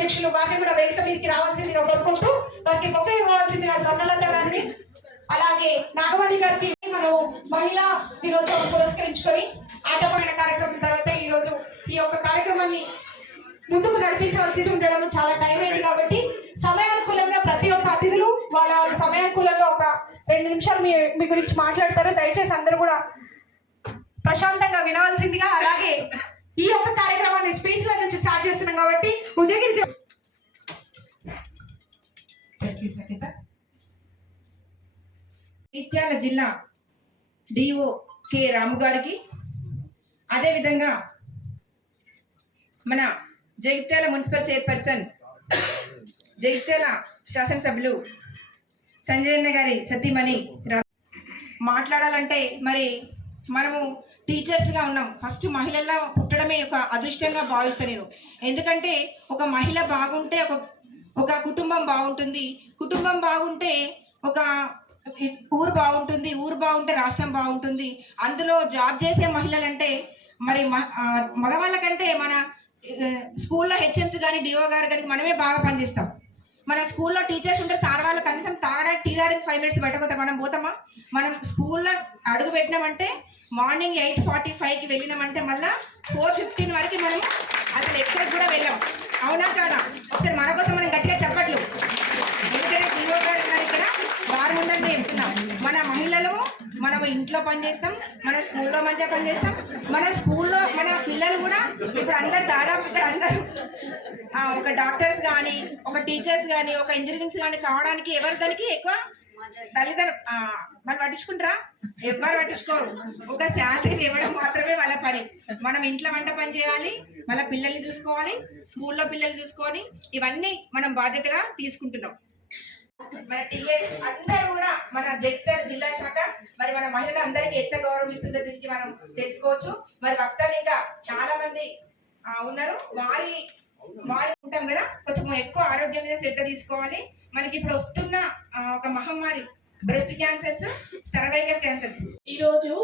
అధ్యక్షులు వారిని కూడా వేదిక మీదకి రావాల్సిందిగా కోరుకుంటూ వారికి మొక్క ఇవ్వాల్సిందిగా స్వర్ణలత గారిని అలాగే నాగమణి గారికి మనం మహిళా దినోత్సవం పురస్కరించుకొని ఆటపాట కార్యక్రమం తర్వాత ఈ రోజు ఈ యొక్క కార్యక్రమాన్ని ముందుకు నడిపించవలసి ఉండడం చాలా టైం అయింది కాబట్టి సమయానుకూలంగా ప్రతి ఒక్క అతిథులు వాళ్ళ సమయానుకూలంగా ఒక 2 నిమిషాలు మీ గురించి మాట్లాడతారు. దయచేసి అందరూ కూడా ప్రశాంతంగా వినవలసిందిగా. అలాగే ఈ యొక్క కార్యక్రమాన్ని స్పీచ్ లో నుంచి స్టార్ట్ చేస్తున్నాం కాబట్టి ఉదయగిరి ఇత్యాల జిల్లా డిఓ కె రాము గారికి, అదేవిధంగా మన జగిత్యాల మున్సిపల్ చైర్పర్సన్, జగిత్యాల శాసనసభ్యులు సంజయన్న గారి సతీమణి మాట్లాడాలంటే మరి మనము టీచర్స్గా ఉన్నాం. ఫస్ట్ మహిళల్లో పుట్టడమే ఒక అదృష్టంగా భావిస్తాను నేను. ఎందుకంటే ఒక మహిళ బాగుంటే ఒక కుటుంబం బాగుంటుంది, కుటుంబం బాగుంటే ఒక ఊరు బాగుంటుంది, ఊరు బాగుంటే రాష్ట్రం బాగుంటుంది. అందులో జాబ్ చేసే మహిళలంటే మరి మగవాళ్ళ కంటే మన స్కూల్లో హెచ్ఎంస్ కానీ డిఓ గారు కానీ మనమే బాగా పనిచేస్తాం. మన స్కూల్లో టీచర్స్ ఉంటే సార్ వాళ్ళు కనీసం తాగడానికి టీ తాగడానికి 5 మినిట్స్ బయటకు మనం పోతామా? మనం స్కూల్లో అడుగు పెట్టినామంటే మార్నింగ్ 8:45కి వెళ్ళినామంటే మళ్ళీ 4:15 వరకు మనం అసలు ఎక్కడికి కూడా వెళ్ళాం. అవునా కాదా? ఒకసారి మన కోసం మనం గట్టిగా చెప్పట్లు. ఎందుకంటే డిఓ గారు ఇక్కడ వారి ముందంటే చెప్తున్నాం. మన మహిళలు మనం ఇంట్లో పనిచేస్తాం, మన స్కూల్లో మంచిగా పనిచేస్తాం, మన స్కూల్లో మన పిల్లలు కూడా ఇప్పుడు అందరు దాదాపు ఇక్కడ అందరూ ఒక డాక్టర్స్ కానీ, ఒక టీచర్స్ కానీ, ఒక ఇంజనీరింగ్స్ కానీ కావడానికి ఎవరి దానికి ఎక్కువ తల్లిదండ్రులు మరి పట్టించుకుంటారా? ఎవరు పట్టించుకోరు. ఒక శాలరీ ఇవ్వడం మాత్రమే వాళ్ళ పని. మనం ఇంట్లో వంట పని చేయాలి, మన పిల్లల్ని చూసుకోవాలి, స్కూల్లో పిల్లలు చూసుకొని ఇవన్నీ మనం బాధ్యతగా తీసుకుంటున్నాం. మన టీఎస్ అందరూ కూడా మన జగిత్యాల జిల్లా శాఖ మరి మన మహిళలు అందరికీ ఎంత గౌరవం ఇస్తుందో దీనికి మనం తెలుసుకోవచ్చు. మరి వక్తలు ఇంకా చాలా మంది ఉన్నారు. వారి ఉంటాం కదా, కొంచెం ఎక్కువ ఆరోగ్యం మీద శ్రద్ధ తీసుకోవాలి. మనకి ఇప్పుడు వస్తున్న ఒక మహమ్మారి బ్రెస్ట్ క్యాన్సర్స్, సర్వైకల్ క్యాన్సర్స్. ఈరోజు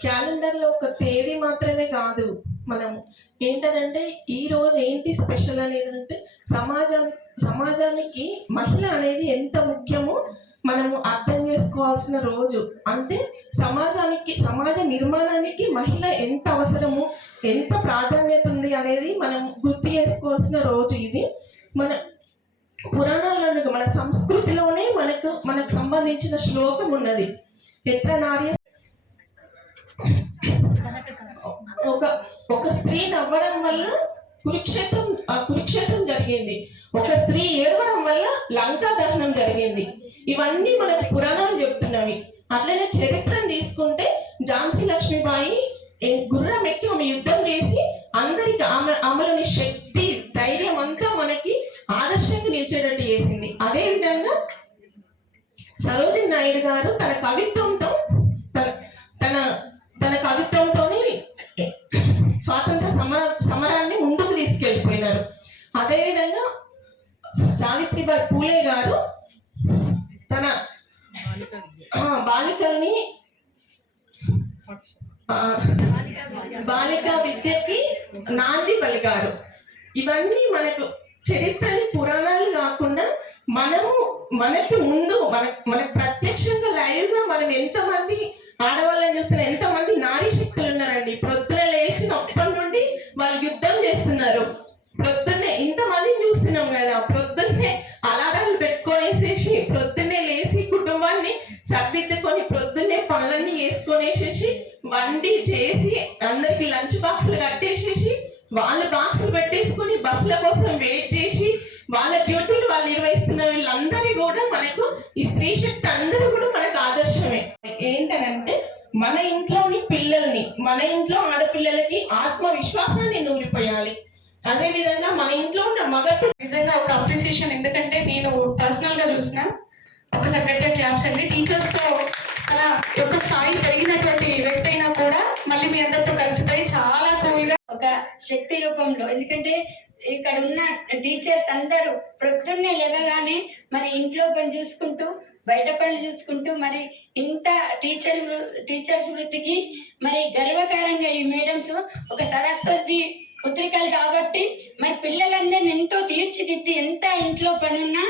క్యాలెండర్ లో ఒక తేదీ మాత్రమే కాదు, మనం ఏంటంటే ఈ రోజు ఏంటి స్పెషల్ అనేది అంటే సమాజానికి మహిళ అనేది ఎంత ముఖ్యమో మనము అర్థం చేసుకోవాల్సిన రోజు. అంటే సమాజ నిర్మాణానికి మహిళ ఎంత అవసరము, ఎంత ప్రాధాన్యత ఉంది అనేది మనం గుర్తు చేసుకోవాల్సిన రోజు ఇది. మన పురాణాలలో మన సంస్కృతిలోనే మనకు సంబంధించిన శ్లోకం ఉన్నది. ఎత్ర నార్య ఒక స్త్రీ నవ్వడం వల్ల కురుక్షేత్రం జరిగింది, ఒక స్త్రీ ఏడవడం వల్ల లంకా దహనం జరిగింది. ఇవన్నీ మనకు పురాణాలు చెప్తున్నవి. అట్లనే చరిత్రను తీసుకుంటే ఝాన్సీ లక్ష్మీబాయి గుర్రం ఎక్కి ఆమె యుద్ధం చేసి అందరికి ఆమెలోని శక్తి, ధైర్యం అంతా మనకి ఆదర్శంగా నిలిచేటట్టు చేసింది. అదే విధంగా సరోజిని నాయుడు గారు తన కవిత్వంతో స్వాతంత్ర సమరాన్ని ముందుకు తీసుకెళ్ళిపోయినారు. అదేవిధంగా సావిత్రిబాయి పూలే గారు తన బాలికా విద్యకి నాంది పలికారు. ఇవన్నీ మనకు చరిత్రని పురాణాలు కాకుండా మనకి ముందు మనకు ప్రత్యక్షంగా లైవ్ గా మనం ఎంతమంది ఆడవాళ్ళని చూస్తున్నారు, ఎంతమంది నారీ శక్తులు ఉన్నారండి. ప్రొద్దున లేచినప్పటి నుండి వాళ్ళు యుద్ధం చేస్తున్నారు. ప్రొద్దున్నే ఇంతమందిని చూస్తున్నాం కదా, ప్రొద్దున్నే అలారాలు పెట్టుకొనేసేసి ప్రొద్దున్నే లేచి కుటుంబాన్ని సర్దిద్దుకొని ప్రొద్దున్నే పనులన్నీ వేసుకొనేసేసి వండి చేసి అందరికి లంచ్ బాక్సులు కట్టేసేసి వాళ్ళు బాక్సులు పెట్టేసుకొని బస్సుల కోసం వెయిట్ చేసి వాళ్ళ డ్యూటీలు వాళ్ళు నిర్వహిస్తున్న వీళ్ళందరినీ కూడా మనకు ఈ స్త్రీ శక్తి అందరూ కూడా మనకు ఆదర్శమే. ఏంటంటే మన ఇంట్లోని పిల్లల్ని, మన ఇంట్లో ఆడపిల్లలకి ఆత్మవిశ్వాసాన్ని నూరిపోయాలి. అదే విధంగా మన ఇంట్లో ఉన్న మగ నిజంగా ఒక అప్రిసియేషన్. ఎందుకంటే నేను పర్సనల్ గా చూసిన ఒకసారి పెట్టే క్లాప్స్ అండి. టీచర్స్ తో తన యొక్క స్థాయి పెరిగినటువంటి వ్యక్తి అయినా కూడా మళ్ళీ మీ అందరితో కలిసిపోయి చాలా కూల్ గా ఒక శక్తి రూపంలో. ఎందుకంటే ఇక్కడ ఉన్న టీచర్స్ అందరూ ప్రొద్దున్నే లేవగానే ఇంట్లో పని చూసుకుంటూ బయట పనులు చూసుకుంటూ ఇంత టీచర్స్ వృత్తికి గర్వకారంగా ఈ మేడమ్స్ ఒక సరస్వతి పుత్రికలు కాబట్టి పిల్లలందరిని ఎంతో తీర్చిదిద్ది, ఎంత ఇంట్లో పనున్నా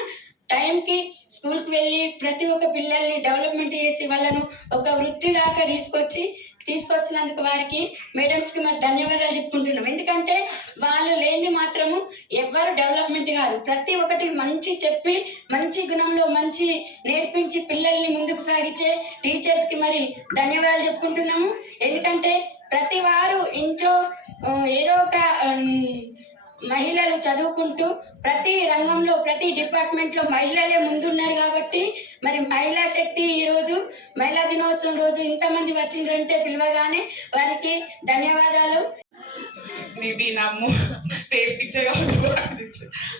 టైంకి స్కూల్కి వెళ్ళి ప్రతి ఒక్క పిల్లల్ని డెవలప్మెంట్ చేసి వాళ్ళను ఒక వృత్తి దాకా తీసుకొచ్చి తీసుకొచ్చినందుకు వారికి మేడమ్స్కి మరి ధన్యవాదాలు చెప్పుకుంటున్నాం. ఎందుకంటే వాళ్ళు లేని మాత్రము ఎవ్వరు డెవలప్మెంట్ కాదు. ప్రతి ఒక్కటి మంచి చెప్పి మంచి గుణంలో మంచి నేర్పించి పిల్లల్ని ముందుకు సాగించే టీచర్స్కి మరి ధన్యవాదాలు చెప్పుకుంటున్నాము. ఎందుకంటే ప్రతి వారు ఇంట్లో ఏదో ఒక మహిళలు చదువుకుంటూ ప్రతి రంగంలో ప్రతి డిపార్ట్మెంట్లో మహిళలే ముందున్నారు కాబట్టి మరి మహిళా శక్తి ఈరోజు మహిళా దినోత్సవం రోజు ఇంతమంది వచ్చిందంటే పిలవగానే వారికి ధన్యవాదాలు. మేబీ నా face picture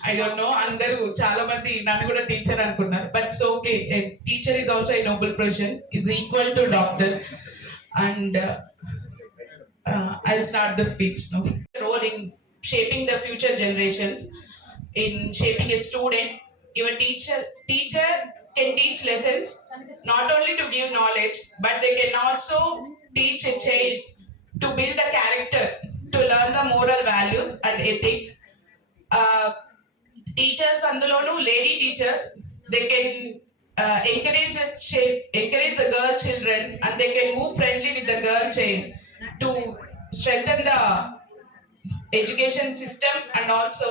I don't know. అందరూ చాలా మంది నన్ను కూడా టీచర్ అనుకున్నారు, but so okay, teacher is also a Nobel profession. It's equal to doctor. And I'll start the speech now. Role in shaping the future generations, in shaping a student. Your teacher can teach lessons not only to give knowledge, but they can also teach a child to build the character, to learn the moral values and ethics. Teachers andulonu lady teachers, they can encourage the girl children, and they can move friendly with the girl child to strengthen the education system and also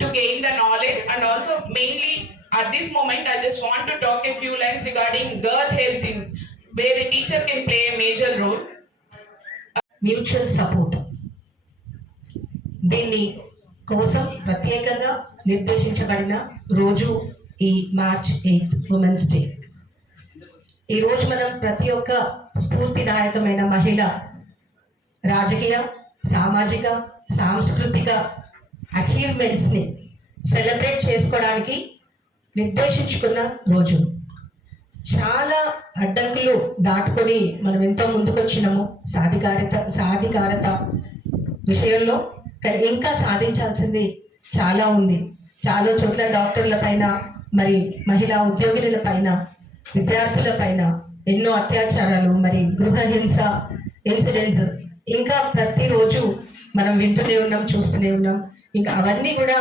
to gain the knowledge. And also mainly at this moment I just want to talk a few lines regarding girl health, where a teacher can play a major role. Mutual support దీన్ని కోసం ప్రత్యేకంగా నిర్దేశించబడిన రోజు ఈ March 8 women's day. ఈరోజు మనం ప్రతి ఒక్క స్ఫూర్తిదాయకమైన మహిళ రాజకీయ, సామాజిక, సాంస్కృతిక అచీవ్మెంట్స్ని సెలబ్రేట్ చేసుకోవడానికి నిర్దేశించుకున్న రోజు. చాలా అడ్డంకులు దాటుకొని మనం ఎంతో ముందుకొచ్చినాము సాధికారత విషయంలో. కానీ ఇంకా సాధించాల్సింది చాలా ఉంది. చాలా చోట్ల డాక్టర్ల పైన, మరి మహిళా ఉద్యోగుల పైన, విద్యార్థుల పైన ఎన్నో అత్యాచారాలు, మరి గృహహింస ఇన్సిడెంట్స్ ఇంకా ప్రతిరోజు మనం వింటూనే ఉన్నాం, చూస్తూనే ఉన్నాం. ఇంకా అవన్నీ కూడా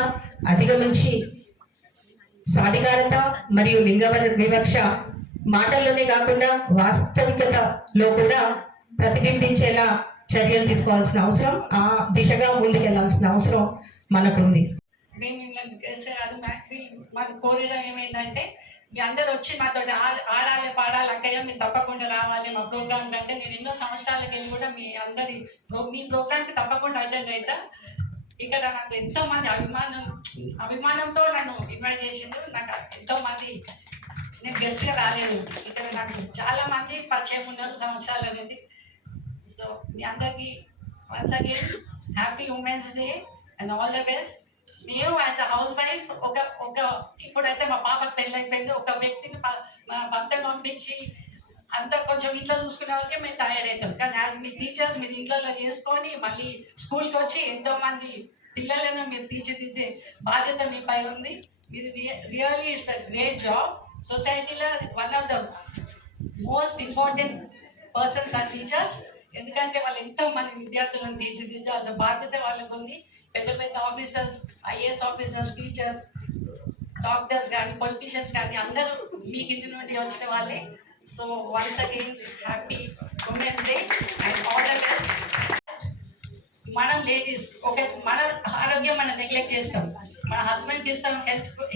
అధిగమించి సాధికారత మరియు లింగ వివక్ష మాటల్లోనే కాకుండా వాస్తవికతలో కూడా ప్రతిబింబించేలా చర్యలు తీసుకోవాల్సిన అవసరం, ఆ దిశగా ముందుకెళ్లాల్సిన అవసరం మనకుంది. మేము మిమ్మల్ని చేస్తే కాదు, మాకు కోరడం ఏమైందంటే మీ అందరు వచ్చి మాతో ఆడాలి పాడాలి అక్కయ్య, మీరు తప్పకుండా రావాలి మా ప్రోగ్రామ్ కంటే. నేను ఎన్నో సంవత్సరాలకి వెళ్ళి కూడా మీ ప్రోగ్రామ్కి తప్పకుండా అటెండ్ అవుతా. ఇక్కడ నాకు ఎంతో మంది అభిమానంతో నన్ను ఇన్వైట్ చేసిండ్రు. నాకు ఎంతో మంది, నేను గెస్ట్గా రాలేదు, ఇక్కడ నాకు చాలా మంది పరిచయం ఉన్నారు సంవత్సరాల నుండి. సో మీ అందరికీ once again happy women's day and all the best. నేను యాజ్ అ హౌస్ వైఫ్ ఇప్పుడైతే మా పాపకు పెళ్ళి అయిపోయింది, ఒక వ్యక్తిని మా భర్తను పంపించి అంతా కొంచెం ఇంట్లో చూసుకునే వరకే మేము టైర్డ్ అవుతాం. కానీ యాజ్ మీ టీచర్స్ మీరు ఇంట్లో చేసుకొని మళ్ళీ స్కూల్కి వచ్చి ఎంతో మంది పిల్లలను మీరు తీర్చిదిద్దే బాధ్యత మీపై ఉంది. ఇది really it's a great job. సొసైటీలో one of the most important persons are teachers. ఎందుకంటే వాళ్ళు ఎంతో మంది విద్యార్థులను తీర్చిదిద్దాల్సిన బాధ్యత వాళ్ళకు ఉంది. పెద్ద పెద్ద officers, IAS officers, teachers, doctors కానీ పొలిటీషియన్స్ కానీ అందరూ మీ కింద నుండి వచ్చిన వాళ్ళే. So once again happy women's day and all the best. మనం లేడీస్ మన ఆరోగ్యం మనం నెగ్లెక్ట్ చేస్తాం. మన హస్బెండ్కి ఇస్తాం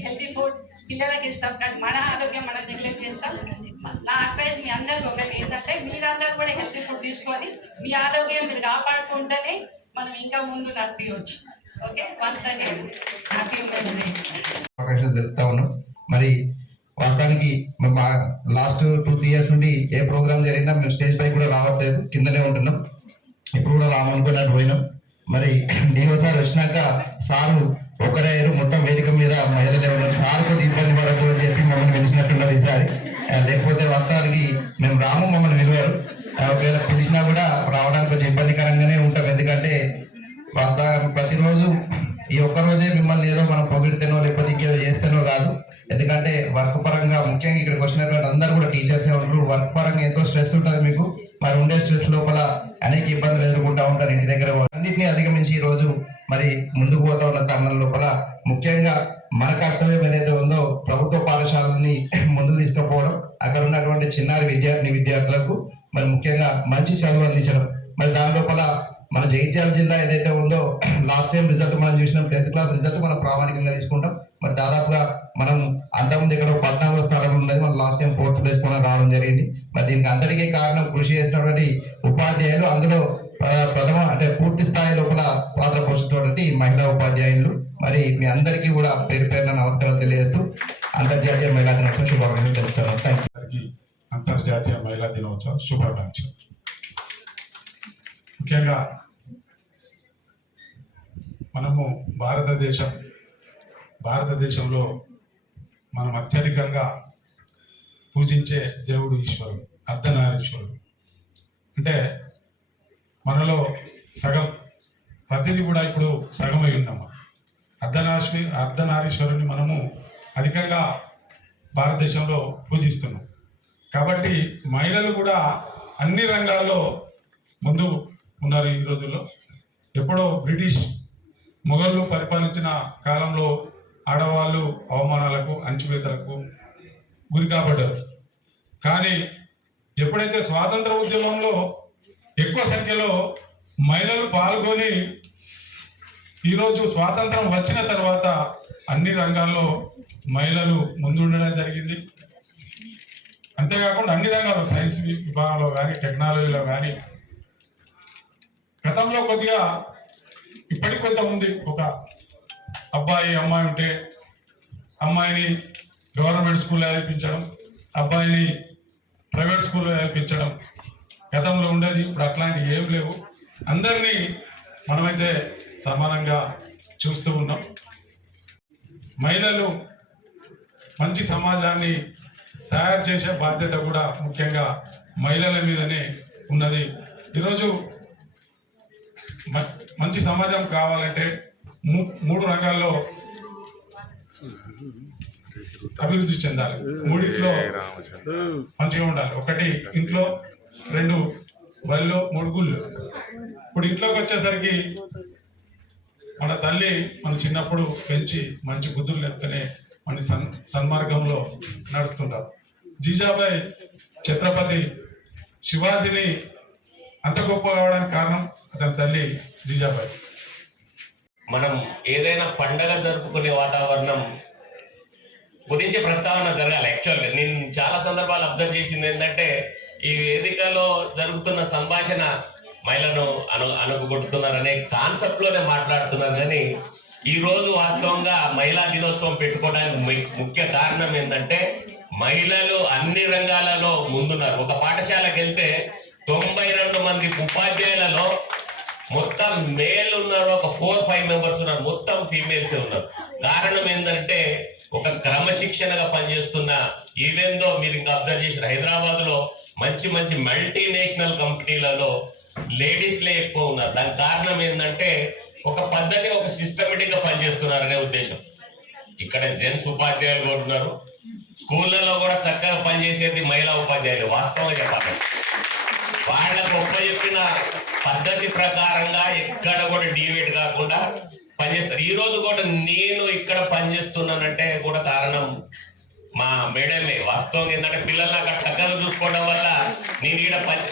హెల్తీ ఫుడ్, పిల్లలకి ఇస్తాం, కానీ మన ఆరోగ్యం మనం నెగ్లెక్ట్ చేస్తాం. నా అడ్వైస్ మీ అందరికీ ఒకటి ఏంటంటే మీరందరూ కూడా హెల్తీ ఫుడ్ తీసుకొని మీ ఆరోగ్యం మీరు కాపాడుకుంటేనే మనం ఇంకా ముందు నడిపించవచ్చు. Okay, once again happy women's day. అవకాశాలు తెలుపుతా ఉన్నాం. మరి వాస్తవానికి మా లాస్ట్ 2-3 years నుండి ఏ ప్రోగ్రామ్ జరిగినా మేము స్టేజ్ పై కూడా రావట్లేదు, కిందనే ఉంటున్నాం. ఇప్పుడు కూడా రామనుకున్నట్టు పోయినాం. మరి డిఓ సార్ వచ్చినాక సారు ఒకరే మొత్తం వేదిక మీద మహిళలే ఉన్నారు. సార్ కొద్దిగా ఇబ్బంది పడద్దు అని చెప్పి మమ్మల్ని పిలిచినట్టున్నారు ఈసారి. లేకపోతే వాస్తవానికి మేము రాము, మమ్మల్ని పిలివారు. ఒకవేళ పిలిచినా కూడా రావడానికి కొంచెం ఇబ్బందికరంగానే ఉంటాం. ఎందుకంటే ప్రతిరోజు ఈ ఒక్కరోజే మిమ్మల్ని ఏదో మనం పొగిడితేనో లేకపోతే ఇంకేదో చేస్తేనో కాదు. ఎందుకంటే వర్క్ పరంగా ముఖ్యంగా ఇక్కడికి వచ్చినటువంటి అందరూ కూడా టీచర్సే ఉంటారు. వర్క్ పరంగా ఎంతో స్ట్రెస్ ఉంటుంది మీకు. మరి ఉండే స్ట్రెస్ లోపల అనేక ఇబ్బందులు ఎదుర్కొంటూ ఉంటారు ఇంటి దగ్గర. అన్నింటినీ అధిగమించి ఈ రోజు మరి ముందుకు పోతా ఉన్న తరుణం లోపల ముఖ్యంగా మన కర్తవ్యం ఏదైతే ఉందో ప్రభుత్వ పాఠశాలని ముందుకు తీసుకుపోవడం, అక్కడ ఉన్నటువంటి చిన్నారి విద్యార్థులకు మరి ముఖ్యంగా మంచి చదువు అందించడం. మరి దాని లోపల మన జగిత్యాల జిల్లా ఏదైతే ఉందో లాస్ట్ టైం రిజల్ట్ మనం చూసినాం, 10th క్లాస్ రిజల్ట్ మనం ప్రామాణికంగా తీసుకుంటాం. మరి దాదాపుగా మనం అంతకుముందు ఇక్కడ 14వ స్థానంలో ఉన్నది, మనం లాస్ట్ టైం 4th ప్లేస్ కూడా రావడం జరిగింది. మరి దీనికి అందరికీ కారణం కృషి చేసినటువంటి ఉపాధ్యాయులు, అందులో ప్రథమ అంటే పూర్తి స్థాయి లోపల పాత్ర పోషించినటువంటి మహిళా ఉపాధ్యాయులు. మరి మీ అందరికీ కూడా పేరు పేరున నమస్కారాలు తెలియజేస్తూ అంతర్జాతీయ మహిళా దినోత్సవం శుభాకాంక్షలు తెలుపుతున్నాను. Thank you. అంతర్జాతీయ మహిళా దినోత్సవ శుభాకాంక్షలు. ముఖ్యంగా మనము భారతదేశంలో మనం అత్యధికంగా పూజించే దేవుడు ఈశ్వరుడు, అర్ధనారీశ్వరుడు. అంటే మనలో సగం ప్రతిదీ కూడా ఇప్పుడు సగమై ఉన్నాము. అర్ధనారీశ్వరుని మనము అధికంగా భారతదేశంలో పూజిస్తున్నాం. కాబట్టి మహిళలు కూడా అన్ని రంగాల్లో ముందు ఉన్నారు. ఈ రోజుల్లో ఎప్పుడో బ్రిటిష్ మొఘళ్ళు పరిపాలించిన కాలంలో ఆడవాళ్ళు అవమానాలకు, అణచివేతలకు గురి కాబడ్డారు. కానీ ఎప్పుడైతే స్వాతంత్ర ఉద్యమంలో ఎక్కువ సంఖ్యలో మహిళలు పాల్గొని ఈరోజు స్వాతంత్రం వచ్చిన తర్వాత అన్ని రంగాల్లో మహిళలు ముందుండడం జరిగింది. అంతేకాకుండా అన్ని రంగాల్లో, సైన్స్ విభాగంలో కానీ, టెక్నాలజీలో కానీ గతంలో కొద్దిగా ఇప్పటికి కొంత ఉంది. ఒక అబ్బాయి అమ్మాయి ఉంటే అమ్మాయిని గవర్నమెంట్ స్కూల్లో చదివించడం, అబ్బాయిని ప్రైవేట్ స్కూల్లో చదివించడం గతంలో ఉండేది. ఇప్పుడు అట్లాంటివి ఏం లేవు. అందరినీ మనమైతే సమానంగా చూస్తూ ఉన్నాం. మహిళలు మంచి సమాజాన్ని తయారు చేసే బాధ్యత కూడా ముఖ్యంగా మహిళల మీదనే ఉన్నది. ఈరోజు మంచి సమాజం కావాలంటే 3 రంగాల్లో అభివృద్ధి చెందాలి. 3 మంచిగా ఉండాలి. 1 ఇంట్లో, 2 బడిలో, 3 గుళ్ళు. ఇప్పుడు ఇంట్లోకి వచ్చేసరికి మన తల్లి మనం చిన్నప్పుడు పెంచి మంచి బుద్ధులు నేర్పుతూనే మన సన్మార్గంలో నడుస్తుంటారు. జీజాబాయి ఛత్రపతి శివాజీని అంత గొప్ప కావడానికి కారణం అతని తల్లి జీజాబాయి. మనం ఏదైనా పండగ జరుపుకునే వాతావరణం గురించి ప్రస్తావన జరగాలి. యాక్చువల్గా నేను చాలా సందర్భాలు అబ్జర్వ్ చేసింది ఏంటంటే, ఈ వేదికలో జరుగుతున్న సంభాషణ మహిళను అనుగొడుతున్నారనే కాన్సెప్ట్ లోనే మాట్లాడుతున్నారు. కానీ ఈ రోజు వాస్తవంగా మహిళా దినోత్సవం పెట్టుకోవడానికి ముఖ్య కారణం ఏంటంటే, మహిళలు అన్ని రంగాలలో ముందున్నారు. ఒక పాఠశాలకు వెళ్తే 92 మంది ఉపాధ్యాయులలో మొత్తం మేల్ ఉన్నారు, ఒక 4-5 మెంబర్స్ ఉన్నారు, మొత్తం ఫీమేల్స్ ఉన్నారు. కారణం ఏంటంటే, ఒక క్రమశిక్షణగా పనిచేస్తున్న, ఈవెన్ దో మీరు ఇంకా అబ్జర్వ్ చేసిన హైదరాబాద్ లో మంచి మంచి మల్టీనేషనల్ కంపెనీలలో లేడీస్లే ఎక్కువ ఉన్నారు. దానికి కారణం ఏంటంటే, ఒక పద్ధతి, ఒక సిస్టమేటిక్ గా పనిచేస్తున్నారనే ఉద్దేశం. ఇక్కడ జెంట్స్ ఉపాధ్యాయులు కూడా ఉన్నారు. స్కూళ్ళలో కూడా చక్కగా పనిచేసేది మహిళా ఉపాధ్యాయులు. వాస్తవంగా చెప్పాలి, వాళ్ళకు ఒక్క చెప్పిన పద్ధతి ప్రకారంగా ఎక్కడ కూడా డీవియేట్ కాకుండా పనిచేస్తారు. ఈ రోజు కూడా నేను ఇక్కడ పనిచేస్తున్నానంటే కూడా కారణం మా మేడమే. వాస్తవం ఏంటంటే, పిల్లల్ని అక్కడ చక్కగా చూసుకోవడం వల్ల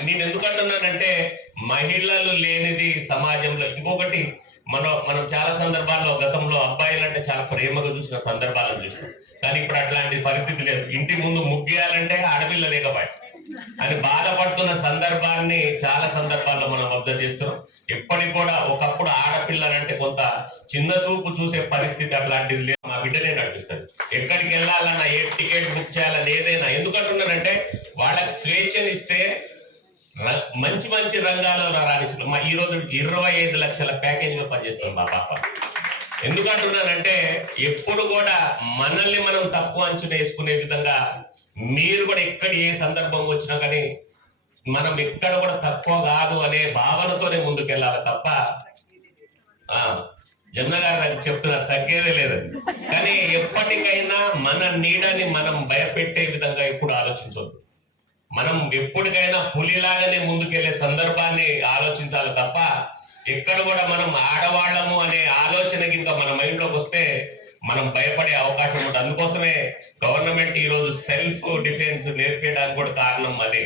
నేను ఎందుకు అంటున్నానంటే, మహిళలు లేనిది సమాజంలో. ఇంకొకటి, మనం చాలా సందర్భాల్లో గతంలో అబ్బాయిలు అంటే చాలా ప్రేమగా చూసిన సందర్భాలను చూసినాం. కానీ ఇప్పుడు అట్లాంటి పరిస్థితి లేదు. ఇంటి ముందు ముగ్గేయాలంటే ఆడపిల్ల లేకపోయి అని బాధపడుతున్న సందర్భాన్ని చాలా సందర్భాల్లో మనం అబ్జర్వ్ చేస్తున్నాం. ఎప్పటికి కూడా ఒకప్పుడు ఆడపిల్లలంటే కొంత చిన్న చూపు చూసే పరిస్థితి అట్లాంటిది లేదు. మా బిడ్డనే నడిపిస్తుంది. ఎక్కడికి వెళ్ళాలన్నా, ఏ టికెట్ బుక్ చేయాలన్నా, ఏదైనా. ఎందుకంటున్నానంటే, వాళ్ళకి స్వేచ్ఛనిస్తే మంచి మంచి రంగాల్లో రాణించడం. ఈ రోజు 25 లక్షల ప్యాకేజ్ లో పనిచేస్తాం మా పాప. ఎందుకంటున్నానంటే, ఎప్పుడు కూడా మనల్ని మనం తక్కువ అంచనా వేసుకునే విధంగా మీరు కూడా ఎక్కడ ఏ సందర్భం వచ్చినా కానీ మనం ఎక్కడ కూడా తక్కువ కాదు అనే భావనతోనే ముందుకెళ్ళాలి తప్ప, జమున గారు చెప్తున్నారు, తగ్గేదే లేదని. కానీ ఎప్పటికైనా మన నీడని మనం భయపెట్టే విధంగా ఎప్పుడు ఆలోచించవద్దు. మనం ఎప్పటికైనా పులిలాగానే ముందుకెళ్లే సందర్భాన్ని ఆలోచించాలి తప్ప, ఎక్కడ కూడా మనం ఆడవాళ్ళము అనే ఆలోచనకి ఇంకా మన మైండ్ లోకి వస్తే మనం భయపడే అవకాశం ఉంటుంది. అందుకోసమే గవర్నమెంట్ ఈ రోజు సెల్ఫ్ డిఫెన్స్ నేర్పించడానికి కూడా కారణం అదే.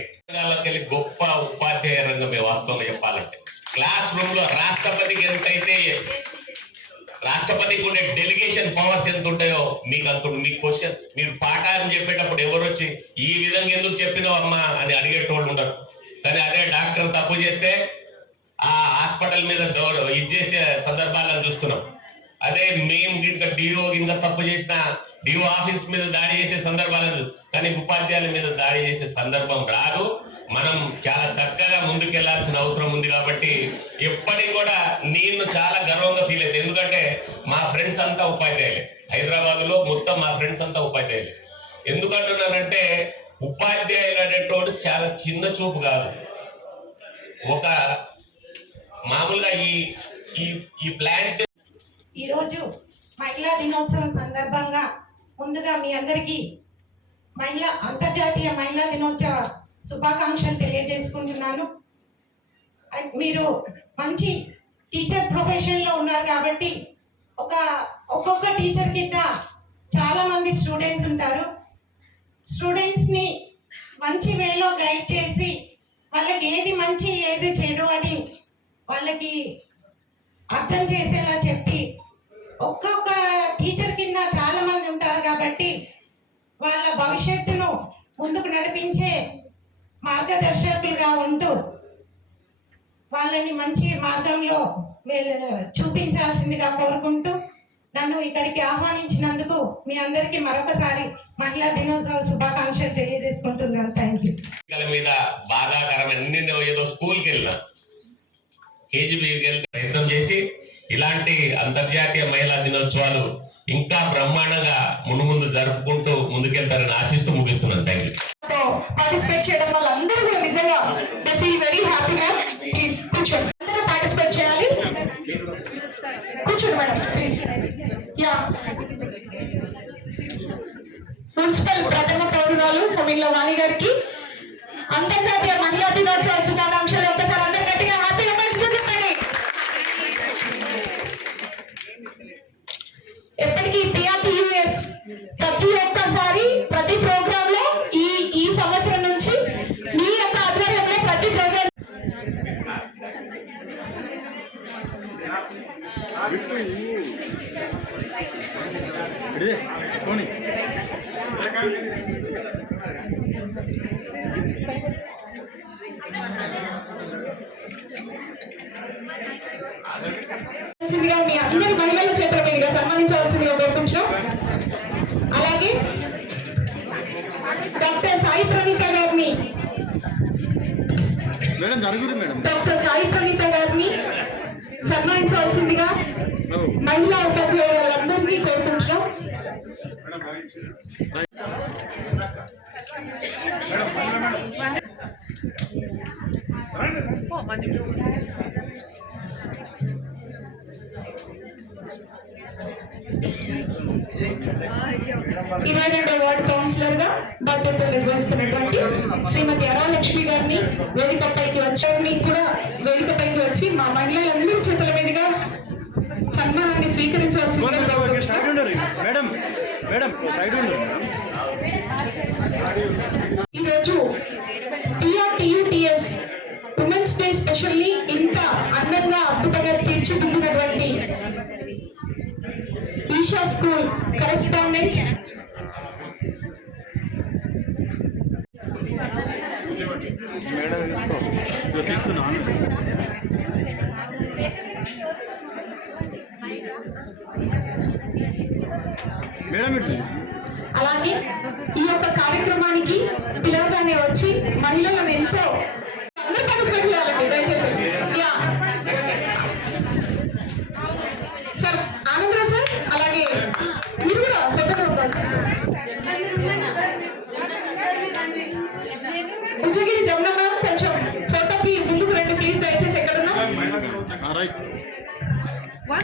వెళ్ళి గొప్ప ఉపాధ్యాయ రంగమే వాస్తవంగా చెప్పాలంటే. క్లాస్ రూమ్ లో రాష్ట్రపతికి ఎంతైతే రాష్ట్రపతికి ఉండే డెలిగేషన్ పవర్స్ ఎంత ఉంటాయో మీకు అంత మీ క్వశ్చన్ మీరు పాఠాలను చెప్పేటప్పుడు ఎవరు వచ్చి ఈ విధంగా ఎందుకు చెప్పినావు అమ్మా అని అడిగేటోళ్ళు ఉండరు. కానీ అదే డాక్టర్ తప్పు చేస్తే ఆ హాస్పిటల్ మీద ఇది చేసే సందర్భాలను చూస్తున్నాం. అదే మేము ఇంకా డిఓ ఇంకా తప్పు చేసిన డిఓ ఆఫీస్ మీద దాడి చేసే సందర్భాలను, కానీ ఉపాధ్యాయుల మీద దాడి చేసే సందర్భం రాదు. మనం చాలా చక్కగా ముందుకెళ్లాల్సిన అవసరం ఉంది. కాబట్టి ఎప్పటికి కూడా నేను చాలా గర్వంగా ఫీల్ అవుతాను. ఎందుకంటే మా ఫ్రెండ్స్ అంతా ఉపాధ్యాయులే. హైదరాబాద్ లో మొత్తం మా ఫ్రెండ్స్ అంతా ఉపాధ్యాయులే. ఎందుకంటున్నానంటే ఉపాధ్యాయులు అనేటోడు చాలా చిన్న చూపు కాదు. ఒక మామూలుగా ఈ ప్లాంట్ ఈరోజు మహిళా దినోత్సవం సందర్భంగా ముందుగా మీ అందరికీ అంతర్జాతీయ మహిళా దినోత్సవ శుభాకాంక్షలు తెలియజేసుకుంటున్నాను. మీరు మంచి టీచర్ ప్రొఫెషన్లో ఉన్నారు కాబట్టి ఒక్కొక్క టీచర్ కింద చాలా మంది స్టూడెంట్స్ ఉంటారు. స్టూడెంట్స్ని మంచి వేలో గైడ్ చేసి వాళ్ళకి ఏది మంచి ఏది చెడు అని వాళ్ళకి అర్థం చేసేలా చెప్పి ఒక్కొక్క టీచర్ కింద చాలా మంది ఉంటారు కాబట్టి వాళ్ళ భవిష్యత్తును ముందుకు నడిపించే మార్గదర్శకులుగా ఉంటూ వాళ్ళని మంచి మార్గంలో చూపించాల్సిందిగా కోరుకుంటూ నన్ను ఇక్కడికి ఆహ్వానించినందుకు మీ అందరికీ మరొకసారి మహిళా దినోత్సవ శుభాకాంక్షలు తెలియజేసుకుంటున్నాను. Thank you. మీద బాధాకరమైన ఏదో స్కూల్కి వెళ్ళినా కేజీబీకి వెళ్ళి ప్రయత్నం చేసి ఇలాంటి అంతర్జాతీయ మహిళా దినోత్సవాలు ఇంకా బ్రహ్మాండంగా ముందు జరుపుకుంటూ ముందుకెళ్తారని ఆశిస్తూ ముగిస్తున్నాను. Thank you. పార్టిసిపేట్ చేయడం వల్ల అందరూ కూడా నిజంగా దే ఫీల్ వెరీ హ్యాపీగా. ప్లీజ్ కూర్చోండి, అందరూ పార్టిసిపేట్ చేయాలి. కూర్చోండి మేడం ప్లీజ్. యా మున్సిపల్ ప్రథమ పౌరురాలు సమిళ్ళ వాణి గారికి అంతర్జాతీయ మహిళా దినోత్సవ శుభాకాంక్షలు. ఒకసారి అందరూ గట్టిగా హ్యాపీ ఉమెన్స్ డే చెప్పండి. ఎప్పటికీ సిఆర్టీయూఎస్ ప్రతి ఒక్కసారి ప్రతి ప్రోగ్రామ్ లో ఈ సంవత్సరం నుంచి మీ యొక్క ఆధ్వర్యంలో ప్రతి ప్రోగ్రామ్ మీ అందరి మహిళల చేతుల మీదుగా సన్మానించవలసిందిగా కోరుకుంటున్నాం. అలాగే డాక్టర్ సాయి ప్రణీత గారిని సన్మానించవలసిందిగా మహిళా ఉపాధ్యాయులందరినీ కోరుకుంటున్నాం. ఇరవై 22వ వార్డు కౌన్సిలర్ గా బాధ్యతలు నిర్వహిస్తున్నటువంటి శ్రీమతి అరాలక్ష్మి గారిని వేదికపైకి వచ్చి మా మహిళలందరి చేతుల మీదుగా సన్మానాన్ని స్వీకరించవలసిందిగా ఈరోజు టిఆర్టీయూటీఎస్ ఉమెన్స్ డే స్పెషల్ ని ఇంత అందంగా అద్భుతంగా తీర్చిదిద్దినటువంటి ఈషా స్కూల్ కరెస్పాండెంట్ అలాగే ఈ యొక్క కార్యక్రమానికి పిలవగానే వచ్చి మహిళలను ఎంతో